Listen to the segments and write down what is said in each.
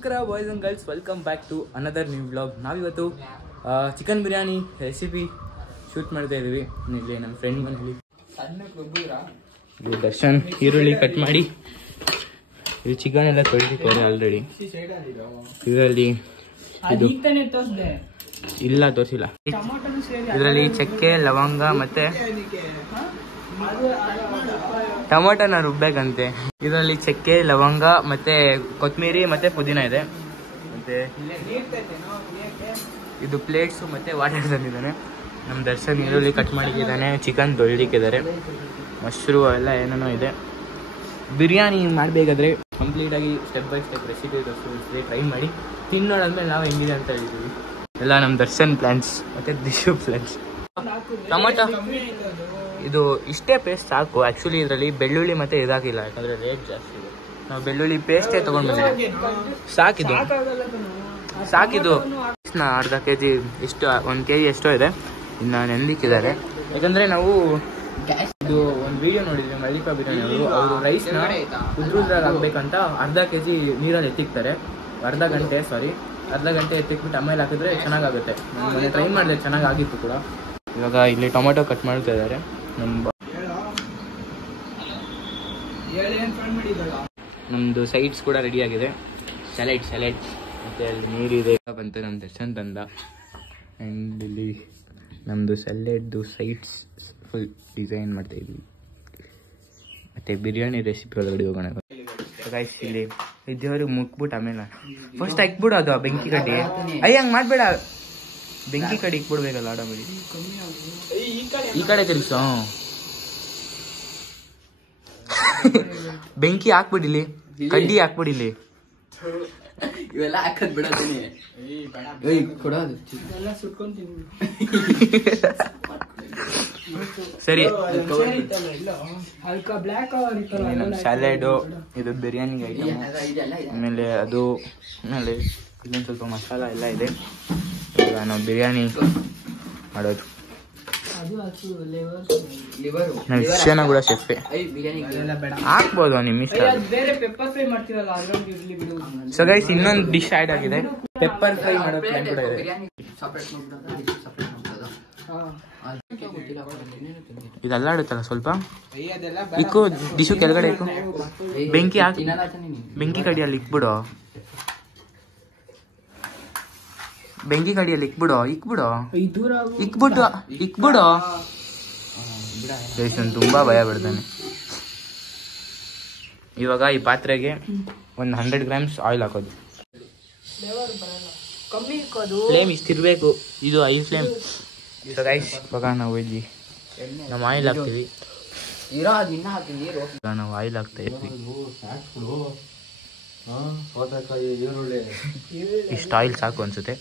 ನಮಸ್ಕಾರ boys and girls, welcome back to another new vlog. ನಾವಿವತ್ತು chicken biryani recipe shoot ಮಾಡ್ತಾ ಇದ್ದೀವಿ. ಇಲ್ಲಿ ನಮ್ಮ ಫ್ರೆಂಡ್ ಮನೇಲಿ ದರ್ಶನ್ ಈರುಳ್ಳಿ ಕಟ್ ಮಾಡಿ ಇದು ಚಿಕನ್ ಎಲ್ಲ ತೊಳೆದಿದ್ದಾರೆ ಆಲ್ರೆಡಿ. ಇದರಲ್ಲಿ ಇದು ಇಲ್ಲ ತೋರಿಸಿಲ್ಲ. ಇದರಲ್ಲಿ ಚಕ್ಕೆ, ಲವಂಗ ಮತ್ತೆ ಟೊಮೊಟೊನ ರುಬ್ಬೇಕಂತೆ. ಇದರಲ್ಲಿ ಚಕ್ಕೆ, ಲವಂಗ ಮತ್ತೆ ಕೊತ್ತಂಬರಿ ಮತ್ತೆ ಪುದೀನ ಇದೆ. ಮತ್ತೆ ಇದು ಪ್ಲೇಟ್ಸು ಮತ್ತೆ ವಾಟರ್ ತಂದಿದ್ದಾನೆ. ನಮ್ಮ ದರ್ಶನ್ ಈರುಳ್ಳಿ ಕಟ್ ಮಾಡಿದ್ದಾನೆ, ಚಿಕನ್ ತೊಳಿಲಿಕ್ಕಿದ್ದಾರೆ, ಮಶ್ರೂ ಎಲ್ಲ ಏನೇನೋ ಇದೆ. ಬಿರಿಯಾನಿ ಮಾಡಬೇಕಾದ್ರೆ ಕಂಪ್ಲೀಟಾಗಿ ಸ್ಟೆಪ್ ಬೈ ಸ್ಟೆಪ್ ರೆಸಿಪಿ ತೋರಿಸ್ತೀವಿ. ಟ್ರೈ ಮಾಡಿ ತಿನ್ನೋಡಾದ್ಮೇಲೆ ನಾವು ಹೆಂಗಿದೆ ಅಂತ ಹೇಳಿದ್ದೀವಿ. ಎಲ್ಲ ನಮ್ಮ ದರ್ಶನ್ ಪ್ಲ್ಯಾನ್ಸ್ ಮತ್ತು ದಿಶು ಪ್ಲ್ಯಾನ್ಸ್. ಟೊಮೊಟೊ ಇದು ಇಷ್ಟೇ ಪೇಸ್ಟ್ ಸಾಕು. ಆ್ಯಕ್ಚುಲಿ ಇದರಲ್ಲಿ ಬೆಳ್ಳುಳ್ಳಿ ಮತ್ತು ಇದಾಗಿಲ್ಲ, ಯಾಕಂದರೆ ರೇಟ್ ಜಾಸ್ತಿ ಇದೆ. ನಾವು ಬೆಳ್ಳುಳ್ಳಿ ಪೇಸ್ಟೇ ತೊಗೊಂಡು ಬಂದಿದ್ದೀವಿ. ಸಾಕಿದು ಅರ್ಧ kg ಎಷ್ಟು, 1 kg ಎಷ್ಟೋ ಇದೆ, ಇನ್ನು ನೆಂದಿಕ್ಕಿದ್ದಾರೆ. ಯಾಕಂದರೆ ನಾವು ಇದು ಒಂದು ವಿಡಿಯೋ ನೋಡಿದ್ವಿ ಮಲ್ಲಿಕಾ ಬಿರಿಯಾನಿ ಅವರು ರೈಸ್ನ ಉದ್ರುದ್ರಾಗ ಹಾಕ್ಬೇಕಂತ ಅರ್ಧ kg ನೀರಲ್ಲಿ ಎತ್ತಿಕ್ತಾರೆ. ಅರ್ಧ ಗಂಟೆ ಎತ್ತಿಕ್ಬಿಟ್ಟು ಆಮೇಲೆ ಹಾಕಿದ್ರೆ ಚೆನ್ನಾಗಾಗುತ್ತೆ. ನಾನು ಟ್ರೈ ಮಾಡಿದೆ, ಚೆನ್ನಾಗಾಗಿತ್ತು ಕೂಡ. ಇವಾಗ ಇಲ್ಲಿ ಟೊಮೆಟೊ ಕಟ್ ಮಾಡ್ತಾ ಇದ್ದಾರೆ. ನಮ್ಮದು ಸೈಡ್ಸ್ ಕೂಡ ರೆಡಿ ಆಗಿದೆ. ಸ್ಯಾಲೆಡ್ ಮತ್ತು ಅಲ್ಲಿ ನೀರಿದೆ ಬಂತು. ನಮ್ಮ ದರ್ಶನ್ ತಂದ. ಆ್ಯಂಡ್ ಇಲ್ಲಿ ನಮ್ಮದು ಸ್ಯಾಲೆಡ್ದು ಸೈಡ್ಸ್ ಫುಲ್ ಡಿಸೈನ್ ಮಾಡ್ತಾಯಿದ್ವಿ. ಮತ್ತು ಬಿರಿಯಾನಿ ರೆಸಿಪಿ ಒಳಗಡೆ ಹೋಗೋಣ. ಗೈಸ್ ಇಲ್ಲಿ ದೇವ್ರಿಗೆ ಮುಟ್ಬಿಟ್ಟು ಆಮೇಲೆ ಫಸ್ಟ್ ಹಾಕ್ಬಿಡು ಅದು ಬೆಂಕಿ ಕಡ್ಡಿ. ಹಂಗೆ ಮಾಡಬೇಡ, ಬೆಂಕಿ ಕಡ್ಡಿ ಇಕ್ಬಿಡ್ಬೇಕಲ್ಲ ಆಡಬೇಡಿ. ಈ ಕಡೆ ತಿರ್ಗಿಸು. ಬೆಂಕಿ ಹಾಕ್ಬಿಡಿಲಿ, ಕಡ್ಡಿ ಹಾಕ್ಬಿಡಿಲಿ. ಇವೆಲ್ಲ ಹಾಕದ್ ಬಿಡೋದೀನಿ ಸರಿ. ನಮ್ಮ ಸ್ಯಾಲೆಡು, ಇದು ಬಿರಿಯಾನಿ ಐಟಮ್, ಆಮೇಲೆ ಆಮೇಲೆ ಇಲ್ಲೊಂದು ಸ್ವಲ್ಪ ಮಸಾಲ ಎಲ್ಲ ಇದೆ. ಇವಾಗ ನಾವು ಬಿರಿಯಾನಿ ಮಾಡೋದು. ನಮ್ಮ ವಿಷಯನ ಕೂಡ ಶೆಫೆ ಹಾಕ್ಬೋದು ನಿಮ್ಮ ಇಷ್ಟ. ಸೊ ಗೈಸ್ ಇನ್ನೊಂದು ಡಿಶ್ ಆ್ಯಡ್ ಆಗಿದೆ, ಪೆಪ್ಪರ್ ಫ್ರೈ ಮಾಡೋ ಪ್ಲಾನ್ ಕೂಡ ಇದೆ. ಇದು ಅಲ್ಲಾಡುತ್ತಲ್ಲ ಸ್ವಲ್ಪ, ಇಕ್ಕು ಡಿಶು ಕೆಳಗಡೆ ಇಕ್ಕು. ಬೆಂಕಿ ಕಡಿಯಲ್ಲಿ ಇಕ್ಬಿಡು. ಇಕ್ಬಿಡು. ತುಂಬಾ ಭಯ ಬಿಡ್ತಾನೆ. ಇವಾಗ ಈ ಪಾತ್ರೆಗೆ ಒಂದು 100 grams ಆಯಿಲ್ ಹಾಕೋದು. ಫ್ಲೇಮ್ ಇಷ್ಟಿರ್ಬೇಕು, ಇದು ಐ ಫ್ಲೇಮ್. ಸೊ ಗೈಸ್ ಇವಾಗ ನಾವು ಇಲ್ಲಿ ನಮ್ಮ ಆಯಿಲ್ ಹಾಕ್ತೀವಿ. ನಾವು ಆಯಿಲ್ ಹಾಕ್ತಾ ಇದ್ವಿ. ಇಷ್ಟು ಆಯಿಲ್ ಸಾಕು ಅನ್ಸುತ್ತೆ.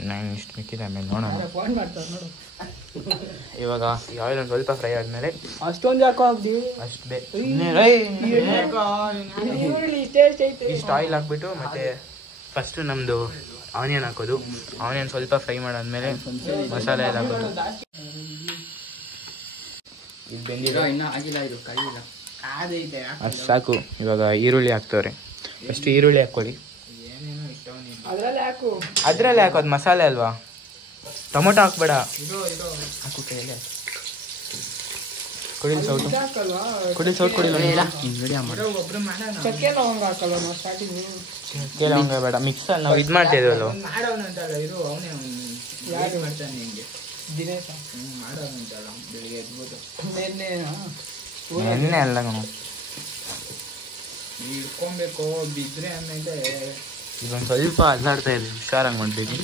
ಇನ್ನು ಇಷ್ಟು ಮಿಕ್ಕಿದೆ, ಆಮೇಲೆ ನೋಡೋಣ. ಇವಾಗ ಈ ಆಯಿಲ್ ಒಂದು ಸ್ವಲ್ಪ ಫ್ರೈ ಆದಮೇಲೆ ಅಷ್ಟೊಂದು ಯಾಕೋ ಇಷ್ಟು ಆಯಿಲ್ ಹಾಕ್ಬಿಟ್ಟು ಮತ್ತೆ ಫಸ್ಟು ನಮ್ಮದು ಆನಿಯನ್ ಹಾಕೋದು. ಆನಿಯನ್ ಸ್ವಲ್ಪ ಫ್ರೈ ಮಾಡಾದ್ಮೇಲೆ ಮಸಾಲೆ ಎಲ್ಲ ಹಾಕೋದು. ಇದು ಬೆಂದಿದೆ, ಅಷ್ಟು ಸಾಕು. ಇವಾಗ ಈರುಳ್ಳಿ ಹಾಕ್ತವ್ರೆ. ಫಸ್ಟ್ ಈರುಳ್ಳಿ ಹಾಕ್ಕೊಳ್ಳಿ. ಅದ್ರಲ್ಲೇ ಹಾಕೋದು, ಮಸಾಲೆ ಅಲ್ವಾ. ಟೊಮೊಟೊ ಹಾಕ್ಬೇಡ. ಹಾಕು ಕೈಯಲ್ಲಿ. ಕುಡಿಲ್ ಸೌಟು ಕುಡಿಲ್ಲ. ಚಕ್ಕೆ ಲವಂಗ ಬೇಡ, ಮಿಕ್ಸಲ್ಲಿ ನಾವು ಇದು ಮಾಡ್ತಾ ಇದ್ವಲ್ಲ. ಎಣ್ಣೆ ಅಲ್ಲ ಕಣೋ, ಇದೊಂದು ಸ್ವಲ್ಪ ಅಲ್ಲಾಡ್ತಾ ಇದೆ, ಹುಷಾರಾಗಿ ಮಾಡಬೇಕು.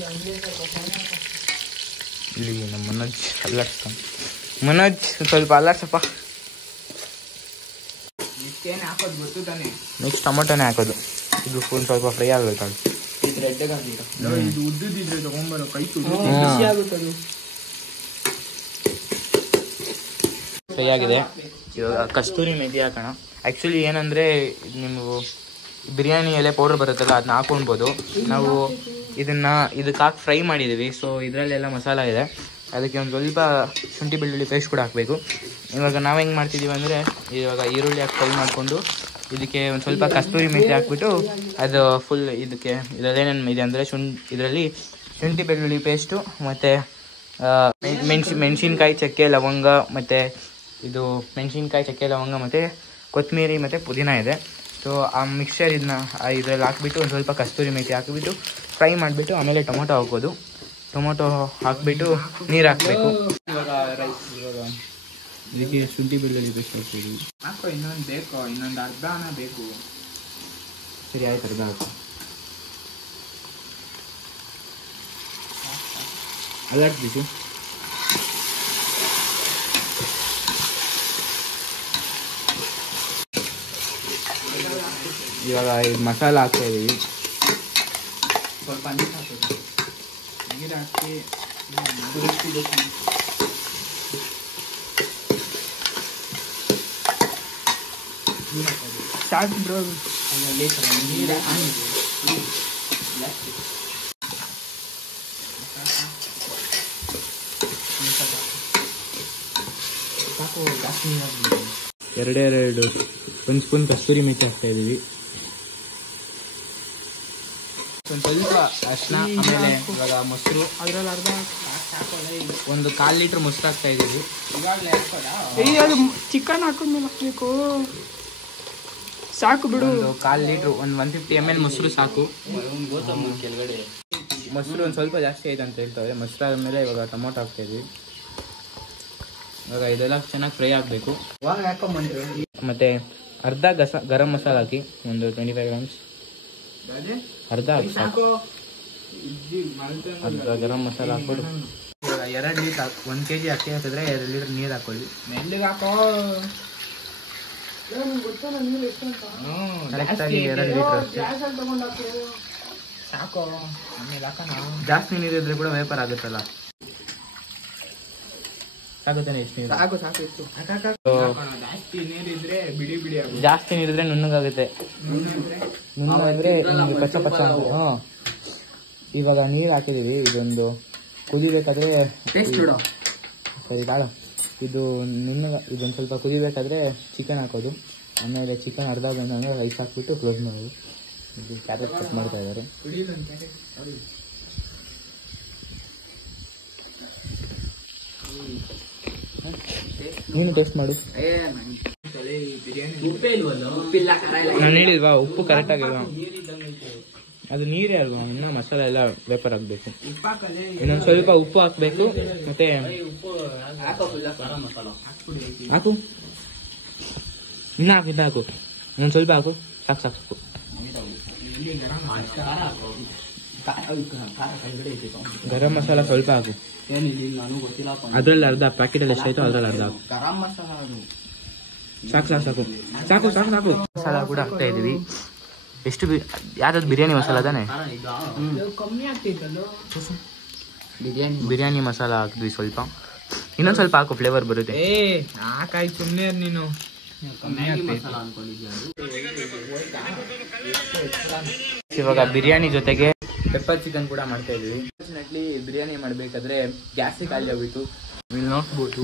ಇಲ್ಲಿ ನಮ್ಮ ಮನೋಜ್ ಅಲ್ಲಾಡ್ಸ್ತಾನೆ. ಮನೋಜ್ ಸ್ವಲ್ಪ ಅಲ್ಲಾಡ್ಸಪ್ಪ. ನೆಕ್ಸ್ಟ್ ಟೊಮೊಟೊನೇ ಹಾಕೋದು. ಇದು ಫುಲ್ ಸ್ವಲ್ಪ ಫ್ರೈ ಆಗಬೇಕಲ್ಲ. ಫ್ರೈ ಆಗಿದೆ. ಇವಾಗ ಕಸ್ತೂರಿ ಮೆಥಿ ಹಾಕೋಣ. ಆ್ಯಕ್ಚುಲಿ ಏನಂದರೆ ನೀವು ಬಿರಿಯಾನಿ ಎಲೆ ಪೌಡರ್ ಬರುತ್ತಲ್ಲ, ಅದನ್ನ ಹಾಕೊಳ್ಬೋದು. ನಾವು ಇದಕ್ಕೆ ಹಾಕಿ ಫ್ರೈ ಮಾಡಿದ್ದೀವಿ. ಸೊ ಇದರಲ್ಲೆಲ್ಲ ಮಸಾಲ ಇದೆ, ಅದಕ್ಕೆ ಒಂದು ಸ್ವಲ್ಪ ಶುಂಠಿ ಬೆಳ್ಳುಳ್ಳಿ ಪೇಸ್ಟ್ ಕೂಡ ಹಾಕಬೇಕು. ಇವಾಗ ನಾವು ಹೆಂಗೆ ಮಾಡ್ತಿದ್ದೀವಿ ಅಂದರೆ, ಇವಾಗ ಈರುಳ್ಳಿ ಹಾಕಿ ಫ್ರೈ ಮಾಡಿಕೊಂಡು ಇದಕ್ಕೆ ಒಂದು ಸ್ವಲ್ಪ ಕಸ್ತೂರಿ ಮೆಂತ್ಯ ಹಾಕ್ಬಿಟ್ಟು ಅದು ಫುಲ್ ಇದಕ್ಕೆ ಇದರಲ್ಲೇನೇನು ಇದೆ ಅಂದರೆ ಇದರಲ್ಲಿ ಶುಂಠಿ ಬೆಳ್ಳುಳ್ಳಿ ಪೇಸ್ಟು ಮತ್ತು ಮೆಣಸಿನ್ಕಾಯಿ ಚಕ್ಕೆ ಲವಂಗ ಮತ್ತು ಇದು ಮೆಣಸಿನ್ಕಾಯಿ ಚಕ್ಕೆ ಲವಂಗ ಮತ್ತು ಕೊತ್ತಂಬರಿ ಮತ್ತು ಪುದೀನ ಇದೆ. ಸೊ ಆ ಮಿಕ್ಸ್ಚರ್ ಇದರಲ್ಲಿ ಹಾಕ್ಬಿಟ್ಟು ಒಂದು ಸ್ವಲ್ಪ ಕಸ್ತೂರಿ ಮೆಂತ್ಯ ಹಾಕಿಬಿಟ್ಟು ಫ್ರೈ ಮಾಡಿಬಿಟ್ಟು ಆಮೇಲೆ ಟೊಮೊಟೊ ಹಾಕೋದು. ಟೊಮೊಟೊ ಹಾಕಿಬಿಟ್ಟು ನೀರು ಹಾಕಬೇಕು. ಇವಾಗ ಇದಕ್ಕೆ ಶುಂಠಿ ಬೆಳ್ಳುಳ್ಳಿ ಪೇಸ್ಟ್ ಹಾಕ್ತೀವಿ. ಹಾಕೋ ಇನ್ನೊಂದು ಬೇಕು, ಇನ್ನೊಂದು ಅರ್ಧನ ಬೇಕು. ಸರಿ ಆಯ್ತು, ಅರ್ಧ ಹಾಕು. ಅಲ್ಲಾಡ್ಬೇಕು. ಇವಾಗ ಇದು ಮಸಾಲ ಹಾಕ್ತಾ ಇದೀವಿ. ಸ್ವಲ್ಪ ನೀರು ಹಾಕೋದು. ನೀರು ಹಾಕಿ ಕುದಿಸ್ತಿದ್ದಕ್ಕೆ ಸಾಕು ಬ್ರೋ. ಅದರಲ್ಲಿ ನೀರು ಸಾಕು, ಜಾಸ್ತಿ ನೀರು ಹಾಕ್ಬೇಕು. ಎರಡೆರಡು ಒಂದು ಸ್ಪೂನ್ ಕಸ್ತೂರಿ ಮೆಂತ್ಯ ಹಾಕ್ತಾ ಇದೀವಿ. ಒಂದು ಸ್ವಲ್ಪ ಅರಿಶಿನ, ಆಮೇಲೆ ಇವಾಗ ಮೊಸರು ಅದರಲ್ಲಿ ಅರ್ಧ ಒಂದು 1/4 ಲೀಟ್ರ್ ಮೊಸರು ಹಾಕ್ತಾ ಇದ್ದೀವಿ. ಇವಾಗಲೇ ಹಾಕೋದಾ? ಅದು ಚಿಕನ್ ಹಾಕೊಂಡ್ಮೇಲೆ ಹಾಕ್ಬೇಕು. ಸಾಕು ಬಿಡು. ಒಂದು 1/4 ಲೀಟ್ರ್, ಒಂದು 150 ml ಮೊಸರು ಸಾಕು. ಕೆಳಗಡೆ ಮೊಸರು ಒಂದು ಸ್ವಲ್ಪ ಜಾಸ್ತಿ ಆಯ್ತು ಅಂತ ಹೇಳ್ತಾರೆ. ಮೊಸರು ಆದಮೇಲೆ ಇವಾಗ ಟೊಮೊಟೊ ಹಾಕ್ತಾ ಇದ್ವಿ. ಇವಾಗ ಇದೆಲ್ಲ ಚೆನ್ನಾಗಿ ಫ್ರೈ ಆಗಬೇಕು. ಇವಾಗ ಹಾಕೊಂಬಂದ್ರೆ ಮತ್ತು ಅರ್ಧ ಗರಂ ಮಸಾಲ ಹಾಕಿ, ಒಂದು 25 grams. ಅರ್ಧ ಸಾಕು. ಅರ್ಧ ಗರಂ ಮಸಾಲ ಹಾಕ್ಬಿಡು. ಇವಾಗ 2 ಲೀಟ್ರ್ 1 kg ಅಕ್ಕಿ ಹಾಕಿದ್ರೆ 2 ಲೀಟ್ರ್ ನೀರು ಹಾಕೊಳ್ಳಿ. ಮೆಲ್ಲಿಗೆ ಹಾಕೋ. ಕರೆಕ್ಟಾಗಿ 2 ಲೀಟ್ರ್ ಅಷ್ಟೇ ಸಾಕು. ಆಮೇಲೆ ಹಾಕೋಣ. ಜಾಸ್ತಿ ನೀರಿದ್ರೆ ಕೂಡ ವೇಪರ್ ಆಗುತ್ತಲ್ಲ. ಸಾಗುತ್ತಾನೆ ಎಷ್ಟು ನೀರು? ಸಾಕು ಸಾಕು ಇತ್ತು. ಜಾಸ್ತಿ ನೀರಿದ್ರೆ ಬಿಡಿ ಬಿಡಿ ಆಗುತ್ತೆ. ಜಾಸ್ತಿ ನೀರಿದ್ರೆ ನುಣ್ಣಗಾಗುತ್ತೆ. ನುಣ್ಣಗಾದ್ರೆ ಪಚ್ಚ ಪಚ್ಚ. ಹಾಂ, ಇವಾಗ ನೀರು ಹಾಕಿದ್ದೀವಿ. ಇದೊಂದು ಕುದಿಬೇಕಾದ್ರೆ ಟೇಸ್ಟ್ ಬಿಡು. ಸರಿ ತಾಳ. ಇದು ಇದೊಂದು ಸ್ವಲ್ಪ ಕುದಿಬೇಕಾದ್ರೆ ಚಿಕನ್ ಹಾಕೋದು. ಆಮೇಲೆ ಚಿಕನ್ ಅರ್ಧ ಬಂದಾಗ ರೈಸ್ ಹಾಕ್ಬಿಟ್ಟು ಕ್ಲೋಸ್ ಮಾಡೋದು. ಇದು ಕ್ಯಾರೆಟ್ ಕಟ್ ಮಾಡ್ತಾ ಇದ್ದಾರೆ. ನೀನು ಟೇಸ್ಟ್ ಮಾಡು. ಉಪ್ಪಿಲ್ಲ, ಖಾರ ಇಲ್ಲ. ನಾನು ಹೇಳಿಲ್ವಾ ಉಪ್ಪು ಕರೆಕ್ಟಾಗಿಲ್ವಾ? ಅದು ನೀರೇ ಅಲ್ವಾ, ಇನ್ನೂ ಮಸಾಲೆ ಎಲ್ಲ ವೇಪರ್ ಹಾಕಬೇಕು. ಇನ್ನೊಂದು ಸ್ವಲ್ಪ ಉಪ್ಪು ಹಾಕಬೇಕು. ಮತ್ತೆ ಹಾಕು, ಇನ್ನು ಹಾಕು. ಇನ್ನೊಂದು ಸ್ವಲ್ಪ ಹಾಕು. ಸಾಕು ಸಾಕು ಸಾಕು. ಗರಂ ಮಸಾಲ ಸ್ವಲ್ಪ ಹಾಕು. ಅದ್ರಲ್ಲಿ ಅರ್ಧ ಪ್ಯಾಕೆಟಲ್ಲಿ ಎಷ್ಟಾಯ್ತು ಅದ್ರಲ್ಲಿ ಅರ್ಧ ಹಾಕು. ಗರಂ ಮಸಾಲ ಅದು. ಸಾಕು ಸಾಕು ಸಾಕು ಸಾಕು ಸಾಕು ಸಾಕು. ಮಸಾಲ ಕೂಡ ಹಾಕ್ತಾ ಇದೀವಿ. ಎಷ್ಟು ಯಾವ್ದಾದ್ರು ಬಿರಿಯಾನಿ ಮಸಾಲ ತಾನೆ? ಬಿರಿಯಾನಿ ಮಸಾಲ ಹಾಕಿದ್ವಿ ಸ್ವಲ್ಪ. ಇನ್ನೊಂದು ಸ್ವಲ್ಪ ಹಾಕು, ಫ್ಲೇವರ್ ಬರುತ್ತೆ. ಹಾಕಾಯ್ತು ಸುಮ್ಮನೆ ನೀನು. ಇವಾಗ ಬಿರಿಯಾನಿ ಜೊತೆಗೆ ಪೆಪ್ಪರ್ ಚಿಕನ್ ಕೂಡ ಮಾಡ್ತಾ ಇದೀವಿ. ಫಾರ್ಚುನೇಟ್ಲಿ ಬಿರಿಯಾನಿ ಮಾಡಬೇಕಾದ್ರೆ ಗ್ಯಾಸ್ ಖಾಲಿ ಆಗ್ಬಿಟ್ಟು ಇಲ್ಲಿ ನೋಡ್ಬೋದು.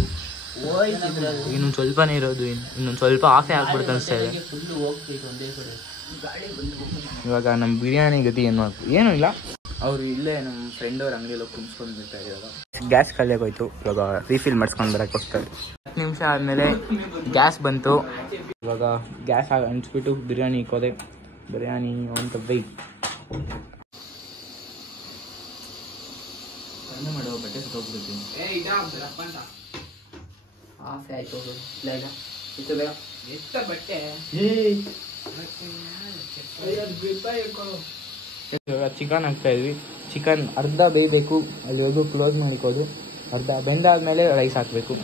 ಇನ್ನೊಂದು ಸ್ವಲ್ಪನೇ ಇರೋದು, ಇನ್ನೊಂದು ಸ್ವಲ್ಪ ಆಫೇ ಆಗ್ಬಿಡುತ್ತೆ ಅನಿಸ್ತಾ ಇದೆ. ಇವಾಗ ನಮ್ಮ ಬಿರಿಯಾನಿ ಗತಿ ಏನೂ ಇಲ್ಲ. ಅವರು ಇಲ್ಲೇ ನಮ್ಮ ಫ್ರೆಂಡ್ ಅವ್ರ ಅಂಗಡಿಯಲ್ಲಿ ಕುಂಸ್ಕೊಂಡು ಬರ್ತಾ ಇವಾಗ ಗ್ಯಾಸ್ ಖಾಲಿ ಆಗೋಯ್ತು. ಇವಾಗ ರೀಫಿಲ್ ಮಾಡಿಸ್ಕೊಂಡು ಬರಕ್ಕೆ ಹೋಗ್ತಾರೆ. 10 ನಿಮಿಷ ಆದಮೇಲೆ ಗ್ಯಾಸ್ ಬಂತು. ಇವಾಗ ಗ್ಯಾಸ್ ಹಂಚ್ಬಿಟ್ಟು ಬಿರಿಯಾನಿ ಇಕ್ಕೋದೆ. Biryani on the way. ಮಾಡೋ ಬಟ್ಟೆ ಸುತ್ತೋಗ್ಬಿಡ್ತೀನಿ. ಆಯ್ತು ಬೇಗ ಎಷ್ಟ ಬಟ್ಟೆ. ಇವಾಗ ಚಿಕನ್ ಹಾಕ್ತಾ ಇದ್ವಿ. ಚಿಕನ್ ಅರ್ಧ ಬೇಯಬೇಕು, ಅಲ್ಲಿವರೆಗೂ ಕ್ಲೋಸ್ ಮಾಡಿಕೋದು. ಅರ್ಧ ಬೆಂದಾದ್ಮೇಲೆ ರೈಸ್ ಹಾಕಬೇಕು.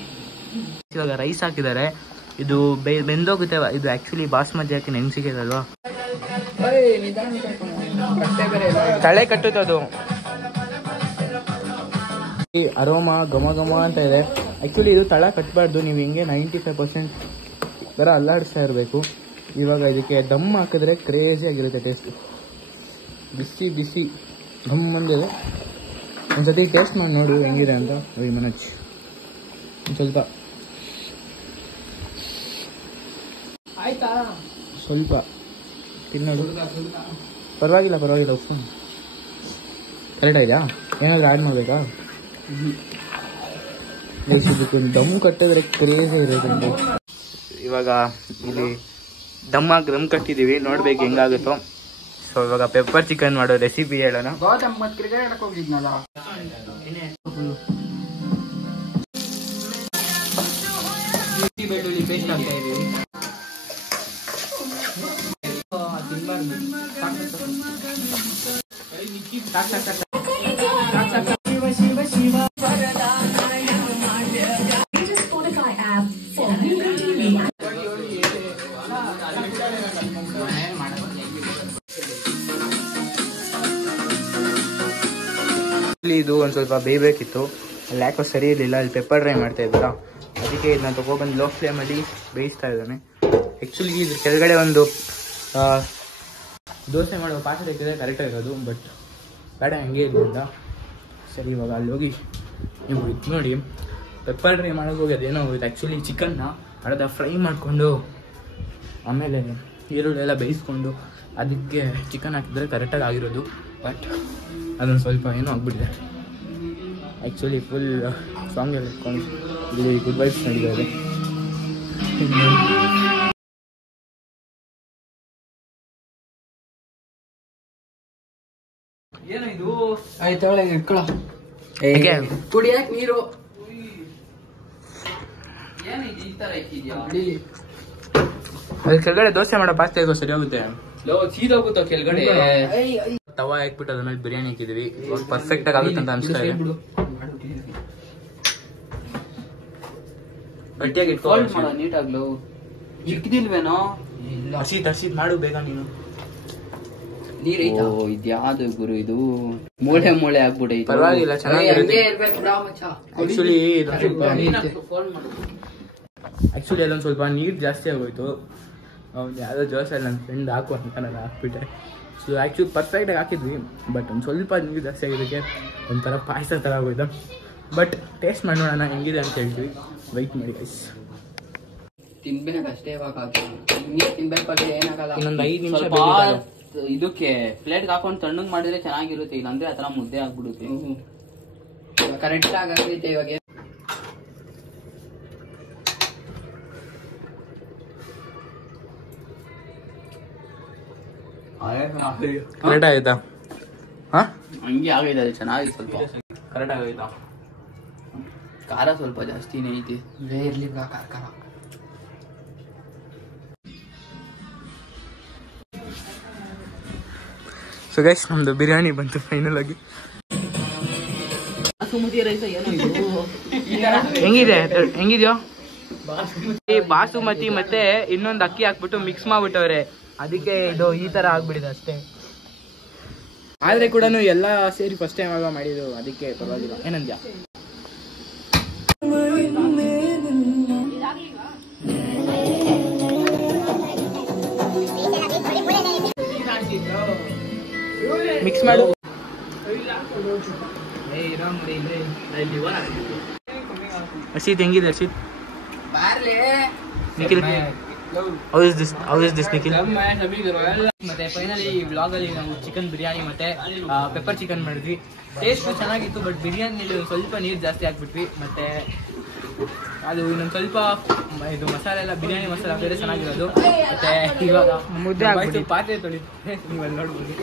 ಇವಾಗ ರೈಸ್ ಹಾಕಿದ್ದಾರೆ. ಇದು ಬೆಂದೋಗುತ್ತೆ. ಇದು ಆ್ಯಕ್ಚುಲಿ ಬಾಸ್ಮತಿ ಹಾಕಿ ನೆನೆಸಿಗೆದಲ್ವಾ, ತಳೆ ಕಟ್ಟುತ್ತದು. ಅರೋಮಾ ಘಮ ಘಮ ಅಂತ ಇದೆ. ಆ್ಯಕ್ಚುಲಿ ಇದು ತಳ ಕಟ್ಟಬಾರ್ದು. ನೀವು ಹಿಂಗೆ 95% ಥರ ಅಲ್ಲಾಡಿಸ್ತಾ ಇರಬೇಕು. ಇವಾಗ ಇದಕ್ಕೆ ದಮ್ ಹಾಕಿದ್ರೆ ಕ್ರೇಜಿ ಆಗಿರುತ್ತೆ ಟೇಸ್ಟು. ಬಿಸಿ ಬಿಸಿ ಘಮ್ ಬಂದಿದೆ. ಒಂದ್ಸತಿ ಟೇಸ್ಟ್ ಮಾಡಿ ನೋಡು ಹೆಂಗಿದೆ ಅಂತ. ಮನೋಜ್ ಒಂದು ಸ್ವಲ್ಪ ಸ್ವಲ್ಪ ತಿನ್ನೋದು. ಪರವಾಗಿಲ್ಲ ಉಪ್ಪು ಕರೆಕ್ಟಾಗಿದೆಯಾ? ಏನಾದರೂ ಆ್ಯಡ್ ಮಾಡಬೇಕಾ? ಇದಕ್ಕೆ ದಮ್ ಕಟ್ಟಿದ್ರೆ ಕ್ರೇಜ್ ಇರೋದು. ಇವಾಗ ಇಲ್ಲಿ ದಮ್ ಕಟ್ಟಿದ್ದೀವಿ, ನೋಡ್ಬೇಕು ಹೆಂಗಾಗುತ್ತೋ. ಸೊ ಇವಾಗ ಪೆಪ್ಪರ್ ಚಿಕನ್ ಮಾಡೋ ರೆಸಿಪಿ ಹೇಳೋಣ. ಬೆಳ್ಳುಳ್ಳಿ ಪೇಸ್ಟ್ ಹಾಕ್ತಾ ಇದೀವಿ. ಇದು ಒಂದು ಸ್ವಲ್ಪ ಬೇಯಬೇಕಿತ್ತು, ಅಲ್ಲಿ ಯಾಕೋ ಸರಿ ಇರಲಿಲ್ಲ. ಅಲ್ಲಿ ಪೆಪ್ಪರ್ ಡ್ರೈ ಮಾಡ್ತಾ ಇದ್ದಾರಾ, ಅದಕ್ಕೆ ಇದನ್ನ ತಗೊಬಂದು ಲೋ ಫ್ಲೇಮಲ್ಲಿ ಬೇಯಿಸ್ತಾ ಇದ್ದಾನೆ. ಆ್ಯಕ್ಚುಲಿ ಇದ್ರ ಕೆಳಗಡೆ ಒಂದು ದೋಸೆ ಮಾಡೋ ಪಾತ್ರೆ ಇಟ್ಟಿದ್ರೆ ಕರೆಕ್ಟಾಗಿರೋದು, ಬಟ್ ಬೇಡ ಹಂಗೆ ಇದ್ರಿಂದ ಸರಿ. ಇವಾಗ ಅಲ್ಲಿ ಹೋಗಿ ನೀವು ಇದು ನೋಡಿ, ಪೆಪ್ಪರ್ ಡ್ರೈ ಮಾಡೋಕೆ ಹೋಗಿ ಅದೇನೋ ಹೋಗುತ್ತೆ. ಆ್ಯಕ್ಚುಲಿ ಚಿಕನ್ನ ಅರ್ಧ ಫ್ರೈ ಮಾಡಿಕೊಂಡು ಆಮೇಲೆ ಈರುಳ್ಳಿ ಎಲ್ಲ ಬೇಯಿಸ್ಕೊಂಡು ಅದಕ್ಕೆ ಚಿಕನ್ ಹಾಕಿದ್ರೆ ಕರೆಕ್ಟಾಗಿ ಆಗಿರೋದು, ಬಟ್ ಅದೊಂದು ಸ್ವಲ್ಪ ಏನೋ ಆಗ್ಬಿಟ್ಟಿದೆ. ಆ್ಯಕ್ಚುಲಿ ಫುಲ್ ಸಾಂಗ್ ಎಲ್ಲ ಇಟ್ಕೊಂಡು ಇಲ್ಲಿ ಗುಡ್ ವೈಬ್ಸ್ ನಡೀತಾ ಇದೆ. ಏನೋ ಇದು ಆಯ್ತು ಇಟ್ಕೊಳ ಕುಡಿಯಾಕ ನೀರು ಏನಿದೆ ಈ ತರ ಇಕ್ಕಿದ್ಯಾ? ಅದ್ರ ಕೆಳಗಡೆ ದೋಸೆ ಮಾಡೋ ಪಾಸ್ತಾ ಇದೋ ಸರಿ ಹೋಗುತ್ತೆ. ಸೀದೋಗುತ್ತೋ ಕೆಳಗಡೆ. ತವಾ ಹಾಕ್ಬಿಟ್ಟು ಅದ್ರ ಮೇಲೆ ಬಿರಿಯಾನಿ ಹಾಕಿದೀವಿ. ಇವಾಗ ಪರ್ಫೆಕ್ಟ್ ಆಗಿ ಆಗುತ್ತೆ ಅಂತ ಅನ್ಸ್ತಾ ಇದೆ. ಗಟ್ಟಿಯಾಗಿ ಇಟ್ಕೊಳ್ಳಿ ನೀಟಾಗ್ಲು. ಚಿಕ್ಕದಿಲ್ವೇನೋ? ಹಸಿತ್ ಮಾಡು ಬೇಗ ನೀನು. ಇದ್ಯಾವ್ದು ಗುರು ಇದು? ಮೂಳೆ ಆಗ್ಬಿಟ್ಟೈತೆ. ಪರವಾಗಿಲ್ಲ, ಚೆನ್ನಾಗಿರುತ್ತೆ. ಆಕ್ಚುಲಿ ಅಲ್ಲೊಂದು ಸ್ವಲ್ಪ ನೀರು ಜಾಸ್ತಿ ಆಗೋಯ್ತು. ಅವ್ನು ಯಾವುದೋ ಜೋಸೆ ನನ್ನ ಫ್ರೆಂಡ್ ಹಾಕು ಅಂತ ನಾನು ಹಾಕ್ಬಿಟ್ಟೆ. ಸೊ ಆ್ಯಕ್ಚುಲಿ ಪರ್ಫೆಕ್ಟಾಗಿ ಹಾಕಿದ್ವಿ, ಬಟ್ ಒಂದು ಸ್ವಲ್ಪ ನೀರು ಜಾಸ್ತಿ ಆಗಿದ್ದಕ್ಕೆ ಒಂಥರ ಪಾಯಸ ಥರ ಆಗೋಯ್ತು. ಬಟ್ ಟೇಸ್ಟ್ ಮಾಡಿ ನೋಡೋಣ ಹೆಂಗಿದೆ ಅಂತ ಹೇಳ್ತೀವಿ. ವೈಟ್ ಮಾಡಿ ಗೈಸ್. ತಿನ್ಬೇಕಷ್ಟೇ ಇವಾಗ. ನೀರು ತಿನ್ಬೇಕಾದ್ರೆ ಏನಾಗಲ್ಲ. ಇನ್ನೊಂದು 5 ನಿಮಿಷ ಇದಕ್ಕೆ ಪ್ಲೇಟ್ಗೆ ಹಾಕೊಂಡು ತಣ್ಣಗೆ ಮಾಡಿದ್ರೆ ಚೆನ್ನಾಗಿರುತ್ತೆ. ಇಲ್ಲಾಂದ್ರೆ ಆ ಥರ ಮುದ್ದೆ ಆಗ್ಬಿಡುತ್ತೆ. ಕರೆಕ್ಟ್ ಆಗೈತೆ ಇವಾಗ. ಕರೆಕ್ಟ್ ಆಯ್ತಾ? ಹಾ, ಹಂಗೆ ಆಗೈತೆ. ಅದು ಚೆನ್ನಾಗಿ ಸ್ವಲ್ಪ ಕರೆಕ್ಟ್ ಆಗೋಯ್ತಾ? ಖಾರ ಸ್ವಲ್ಪ ಜಾಸ್ತಿನೇ ಐತಿ. ಇರ್ಲಿ ಖಾರ. ಸೊ ಗೈಸ್, ನಮ್ದು ಬಿರಿಯಾನಿ ಬಂತು ಫೈನಲ್ ಆಗಿ. ಹೆಂಗಿದ್ಯೋ? ಬಾಸುಮತಿ ಮತ್ತೆ ಇನ್ನೊಂದು ಅಕ್ಕಿ ಹಾಕ್ಬಿಟ್ಟು ಮಿಕ್ಸ್ ಮಾಡ್ಬಿಟ್ಟವ್ರೆ, ಅದಕ್ಕೆ ಇದು ಈ ತರ ಆಗ್ಬಿಟ್ಟಿದೆ ಅಷ್ಟೇ. ಆದ್ರೆ ಕೂಡ ಎಲ್ಲ ಸೇರಿ ಫಸ್ಟ್ ಟೈಮ್ ಆಗ ಮಾಡಿದ್ದು, ಅದಕ್ಕೆ ಪರವಾಗಿಲ್ಲ. ಏನಂದ್ಯಾ? ಮಿಕ್ಸ್ ಮಾಡು. ಹರ್ಷಿತ್ ಹೆಂಗಿದೆ? Harshit Nikhil, how is this Nikhil? ಮತ್ತೆ ಫೈನಲಿ ವ್ಲಾಗ್ ಅಲ್ಲಿ ನಾವು ಚಿಕನ್ ಬಿರಿಯಾನಿ ಮತ್ತೆ ಪೆಪ್ಪರ್ ಚಿಕನ್ ಮಾಡಿದ್ವಿ. ಟೇಸ್ಟ್ ಚೆನ್ನಾಗಿತ್ತು, ಬಟ್ ಬಿರಿಯಾನಿಲಿ ಸ್ವಲ್ಪ ನೀರು ಜಾಸ್ತಿ ಹಾಕ್ಬಿಟ್ವಿ. ಮತ್ತೆ ಅದು ಇನ್ನೊಂದು ಸ್ವಲ್ಪ ಇದು ಮಸಾಲೆ ಎಲ್ಲ ಬಿರಿಯಾನಿ ಮಸಾಲೆ ಹಾಕಿದ್ರೆ ಚೆನ್ನಾಗಿರೋದು. ಮತ್ತೆ ಇವಾಗ ಮುದ್ದೆ ಪಾತ್ರೆ ತೊಳಿತೀವಿ, ನೀವು ಅಲ್ಲಿ ನೋಡ್ಬೋದು.